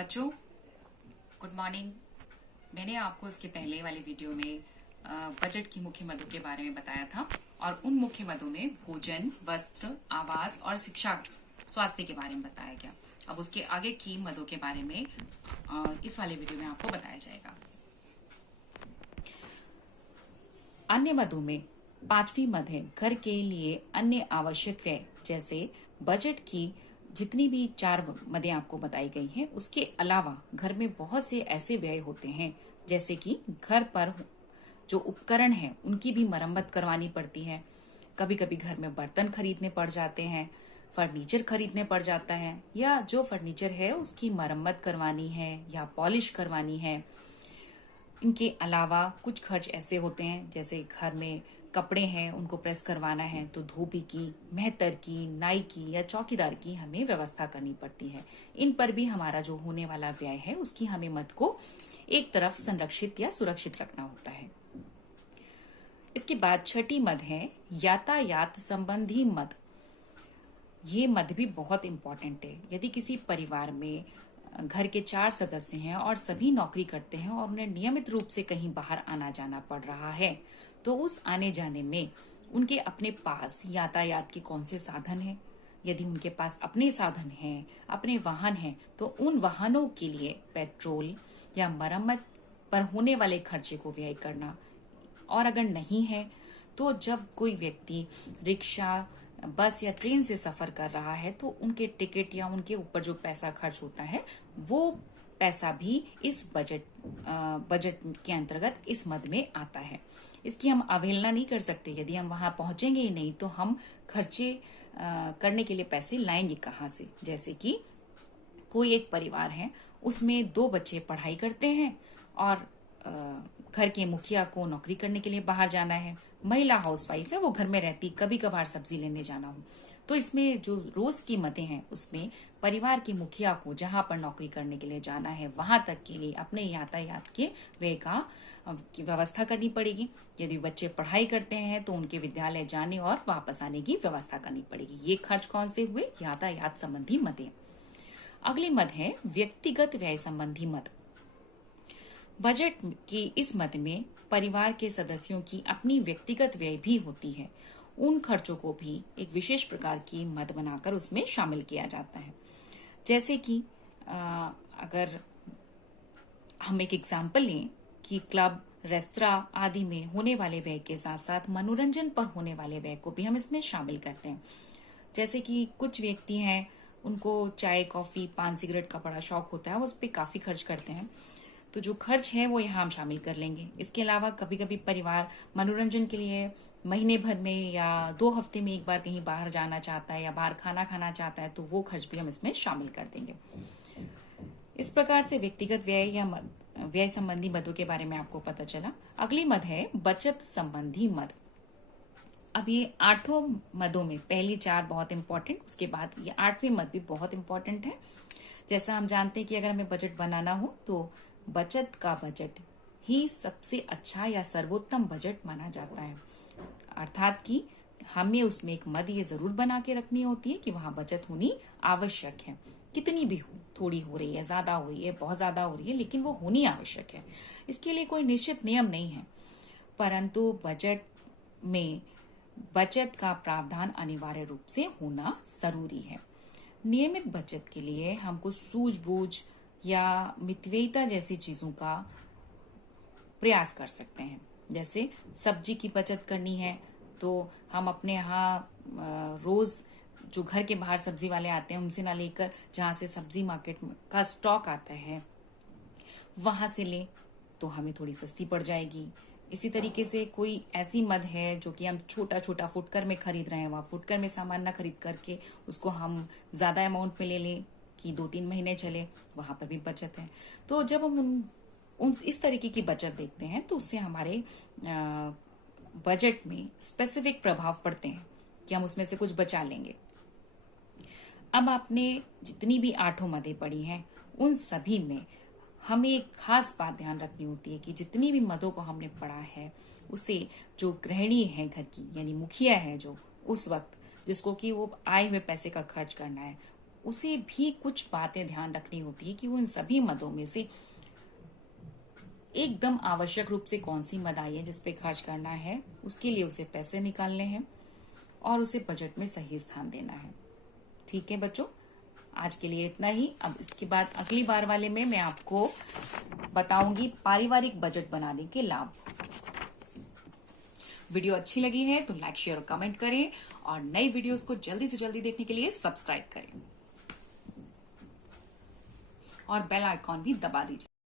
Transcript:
बच्चों, good morning. मैंने आपको इसके पहले वाले वीडियो में बजट की मुख्य मदों के बारे में बताया था और उन मुख्य मदों में भोजन, वस्त्र, आवास और शिक्षा, स्वास्थ्य के बारे में बताया गया। अब उसके आगे की मदों के बारे में इस वाले वीडियो में आपको बताया जाएगा। अन्य मदों में पांचवी मद है घर के लिए अन्य आवश्यक व्यय, जैसे बजट की जितनी भी चार मदें आपको बताई गई हैं, उसके अलावा घर में बहुत से ऐसे व्यय होते हैं जैसे कि घर पर जो उपकरण हैं उनकी भी मरम्मत करवानी पड़ती है। कभी कभी घर में बर्तन खरीदने पड़ जाते हैं, फर्नीचर खरीदने पड़ जाता है, या जो फर्नीचर है उसकी मरम्मत करवानी है या पॉलिश करवानी है। इनके अलावा कुछ खर्च ऐसे होते हैं जैसे घर में कपड़े हैं उनको प्रेस करवाना है तो धोबी की, मेहतर की, नाई की या चौकीदार की हमें व्यवस्था करनी पड़ती है। इन पर भी हमारा जो होने वाला व्यय है उसकी हमें मद को एक तरफ संरक्षित या सुरक्षित रखना होता है। इसके बाद छठी मद है यातायात संबंधी मद। ये मद भी बहुत इम्पोर्टेंट है। यदि किसी परिवार में घर के 4 सदस्य हैं और सभी नौकरी करते हैं और उन्हें नियमित रूप से कहीं बाहर आना जाना पड़ रहा है, तो उस आने जाने में उनके अपने पास यातायात के कौन से साधन हैं। यदि उनके पास अपने साधन हैं, अपने वाहन हैं, तो उन वाहनों के लिए पेट्रोल या मरम्मत पर होने वाले खर्चे को व्यय करना। और अगर नहीं है तो जब कोई व्यक्ति रिक्शा, बस या ट्रेन से सफर कर रहा है तो उनके टिकट या उनके ऊपर जो पैसा खर्च होता है वो पैसा भी इस बजट के अंतर्गत इस मद में आता है। इसकी हम अवहेलना नहीं कर सकते। यदि हम वहां पहुंचेंगे ही नहीं तो हम खर्चे करने के लिए पैसे लाएंगे कहाँ से। जैसे कि कोई एक परिवार है, उसमें 2 बच्चे पढ़ाई करते हैं और घर के मुखिया को नौकरी करने के लिए बाहर जाना है। महिला हाउसवाइफ है, वो घर में रहती, कभी कभार सब्जी लेने जाना हो, तो इसमें जो रोज की मदें हैं उसमें परिवार के मुखिया को जहां पर नौकरी करने के लिए जाना है वहां तक के लिए अपने यातायात के व्यय की व्यवस्था करनी पड़ेगी। यदि बच्चे पढ़ाई करते हैं तो उनके विद्यालय जाने और वापस आने की व्यवस्था करनी पड़ेगी। ये खर्च कौन से हुए? यातायात संबंधी मदें। अगली मद है व्यक्तिगत व्यय संबंधी मद। बजट की इस मद में परिवार के सदस्यों की अपनी व्यक्तिगत व्यय भी होती है। उन खर्चों को भी एक विशेष प्रकार की मद बनाकर उसमें शामिल किया जाता है। जैसे कि अगर हम एक एग्जाम्पल लें कि क्लब, रेस्तरां आदि में होने वाले व्यय के साथ साथ मनोरंजन पर होने वाले व्यय को भी हम इसमें शामिल करते हैं। जैसे कि कुछ व्यक्ति हैं, उनको चाय, कॉफी, पान, सिगरेट का बड़ा शौक होता है, वो उस पर काफी खर्च करते हैं, तो जो खर्च है वो यहाँ हम शामिल कर लेंगे। इसके अलावा कभी कभी परिवार मनोरंजन के लिए महीने भर में या 2 हफ्ते में एक बार कहीं बाहर जाना चाहता है या बाहर खाना खाना चाहता है, तो वो खर्च भी हम इसमें शामिल कर देंगे। इस प्रकार से व्यक्तिगत व्यय या व्यय संबंधी मदों के बारे में आपको पता चला। अगली मद है बचत संबंधी मद। अब ये 8 मदों में पहली 4 बहुत इंपॉर्टेंट, उसके बाद ये 8वीं मद भी बहुत इंपॉर्टेंट है। जैसा हम जानते हैं कि अगर हमें बजट बनाना हो तो बचत का बजट ही सबसे अच्छा या सर्वोत्तम बजट माना जाता है। अर्थात कि हमें उसमें एक मद ये जरूर बना के रखनी होती है कि वहां बचत होनी आवश्यक है। कितनी भी हो, थोड़ी हो रही है, ज्यादा हो रही है, बहुत ज्यादा हो रही है, लेकिन वो होनी आवश्यक है। इसके लिए कोई निश्चित नियम नहीं है, परंतु बजट में बचत का प्रावधान अनिवार्य रूप से होना जरूरी है। नियमित बचत के लिए हमको सूझबूझ या मितव्ययिता जैसी चीजों का प्रयास कर सकते हैं। जैसे सब्जी की बचत करनी है तो हम अपने यहाँ रोज जो घर के बाहर सब्जी वाले आते हैं उनसे ना लेकर जहां से सब्जी मार्केट का स्टॉक आता है वहां से ले तो हमें थोड़ी सस्ती पड़ जाएगी। इसी तरीके से कोई ऐसी मद है जो कि हम छोटा छोटा फुटकर में खरीद रहे हैं, वहां फुटकर में सामान ना खरीद करके उसको हम ज्यादा अमाउंट में ले लें कि 2-3 महीने चले, वहां पर भी बचत है। तो जब हम इस तरीके की बचत देखते हैं तो उससे हमारे बजट में स्पेसिफिक प्रभाव पड़ते हैं कि हम उसमें से कुछ बचा लेंगे। अब आपने जितनी भी 8 मदें पढ़ी हैं उन सभी में हमें एक खास बात ध्यान रखनी होती है कि जितनी भी मदों को हमने पढ़ा है उसे जो गृहिणी है घर की, यानी मुखिया है जो उस वक्त जिसको कि वो आए हुए पैसे का खर्च करना है, उसे भी कुछ बातें ध्यान रखनी होती है कि वो इन सभी मदों में से एकदम आवश्यक रूप से कौन सी मद आई है जिस पे खर्च करना है, उसके लिए उसे पैसे निकालने हैं और उसे बजट में सही स्थान देना है। ठीक है बच्चों, आज के लिए इतना ही। अब इसके बाद अगली बार वाले में मैं आपको बताऊंगी पारिवारिक बजट बनाने के लाभ। वीडियो अच्छी लगी है तो लाइक, शेयर और कमेंट करें और नई वीडियोस को जल्दी से जल्दी देखने के लिए सब्सक्राइब करें और बेल आइकॉन भी दबा दीजिए।